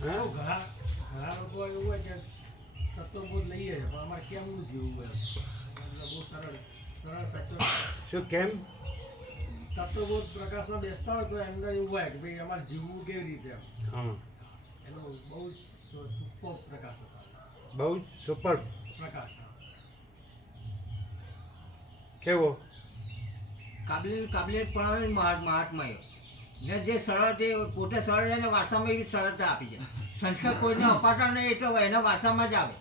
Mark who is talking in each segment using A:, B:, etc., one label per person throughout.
A: ઘણા ઘણા લોકો એવું હોય કે તત્વબોધ લઈએ છે પણ અમારે કેમનું જીવવું એમ? બહુ સરળ સરળ સાચો
B: શું કેમ?
A: તત્વબોધ પ્રકાશમાં બેસતા હોય તો અંદર એવું હોય કે ભાઈ અમારે જીવવું કેવી રીતે
B: હા.
A: એનો બહુ સુપર પ્રકાશ હતો.
B: બહુ જ સુપર.
A: પ્રકાશ.
B: કેવો?
C: કાબલિયત કાબલિયત પણ મહાત્મા ને જે સરળ તે પોતે સરળ એને વારસામાં એવી સરળતા આપી છે. સંસ્કાર કોઈને અપાતા નહીં એટલે એના વારસામાં જ આવે.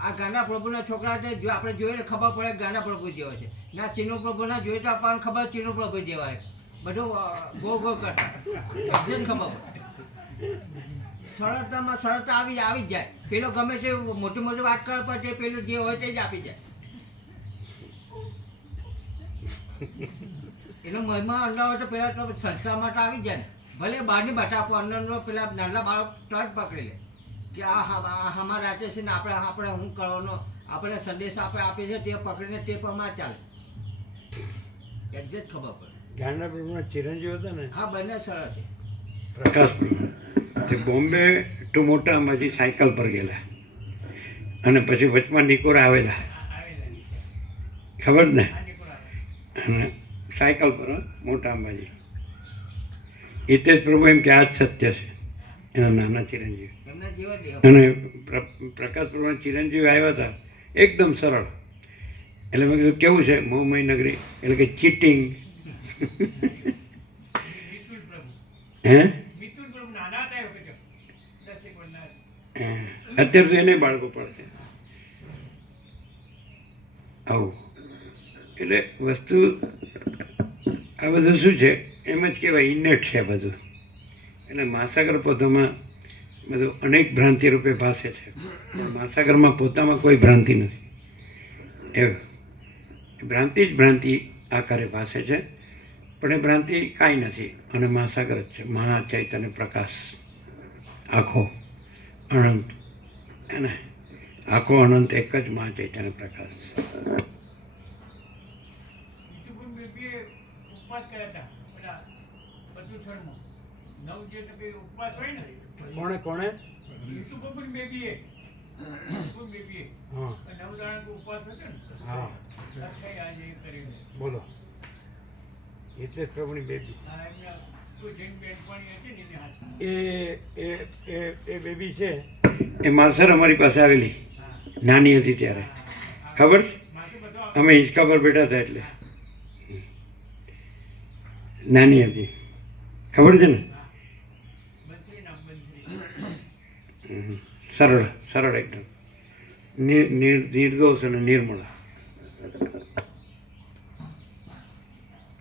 C: આ ગાના પ્રભુના છોકરા છે, જો આપણે જોઈએ ખબર પડે ગાના પ્રભુ જેવો છે. ના ચીનો પ્રભુના જોઈએ તો આપણને ખબર ચીનો પ્રભુ જેવા છે. બધું ગો ગો કરતા. એકદમ ખબર પડે. સરળતામાં સરળતા આવી આવી જ જાય. પેલો ગમે તે મોટી મોટી વાત કરે પણ તે પેલું જે હોય તે જ આપી જાય. એનો મનમાં અંદર હોય તો પેલા તો સંસ્કાર માટે આવી જાય ને. ભલે બહારની બટા આપો અંદરનો પેલા નાના બાળક તરત પકડી લે. કે આ હા આ હમા રાતે છે ને આપણે આપણે હું કરવાનો આપણે સંદેશ આપણે આપીએ છીએ તે પકડીને તે પ્રમાણે ચાલે. એક્ઝેક્ટ ખબર પડે.
B: ગાંડા પ્રભુના ચિરંજીવ હતા ને?
C: હા બંને સરળ છે.
D: પ્રકાશ જે બોમ્બે ટુ મોટામાંથી સાયકલ પર ગયેલા. અને પછી વચમાં નિકોરા આવેલા. ખબર ને? અને સાયકલ પર મોટા અંબાજી. હિતેશ પ્રભુ એમ કે આ જ સત્ય છે. એના નાના ચિરંજીવ. અને પ્ર- પ્રકાશ પ્રભુના ચિરંજીવ આવ્યા હતા. એકદમ સરળ. એટલે મેં કીધું કેવું છે? મોહમય નગરી. એટલે કે ચીટિંગ હે. અત્યારે તો એને બાળકો પડશે. આવું. એટલે વસ્તુ આ બધું શું છે? એમ જ કહેવાય ઇનેટ છે બધું. એટલે મહાસાગર પોતામાં બધું અનેક ભ્રાંતિ રૂપે ભાસે છે. મહાસાગરમાં પોતામાં કોઈ ભ્રાંતિ નથી. એ ભ્રાંતિ જ ભ્રાંતિ આકારે ભાસે છે. પણ એ ભ્રાંતિ કાંઈ નથી. અને મહાસાગર જ છે. મહાચૈતન્ય પ્રકાશ. આખો અનંત. એને આખો અનંત એક જ મહાચૈતન્ય પ્રકાશ
A: વિપુલ બેબીએ ઉપવાસ કર્યા હતા. પેલા બધું શર્મો. નવ જે ટકે ઉપવાસ હોય ને
B: કોણે કોણે?
A: વિપુલ પ્રભુની બેબીએ વિપુલ બેબીએ
B: હા.
A: નવ દાણા ઉપવાસ હતો ને.
B: હા.
A: કઈ આજે એ કરીને.
B: બોલો. એટલે પ્રભુની બેબી. એ એ એ એ બેબી છે.
D: એ માલસર અમારી પાસે આવેલી. નાની હતી ત્યારે. ખબર? અમે હિંચકા પર બેઠા હતા એટલે. નાની હતી ખબર છે ને
A: બંસરી નામ બંસરી
D: હમ. સરળ સરળ એકદમ નિર નિર- નિર્દોષ અને નિર્મળ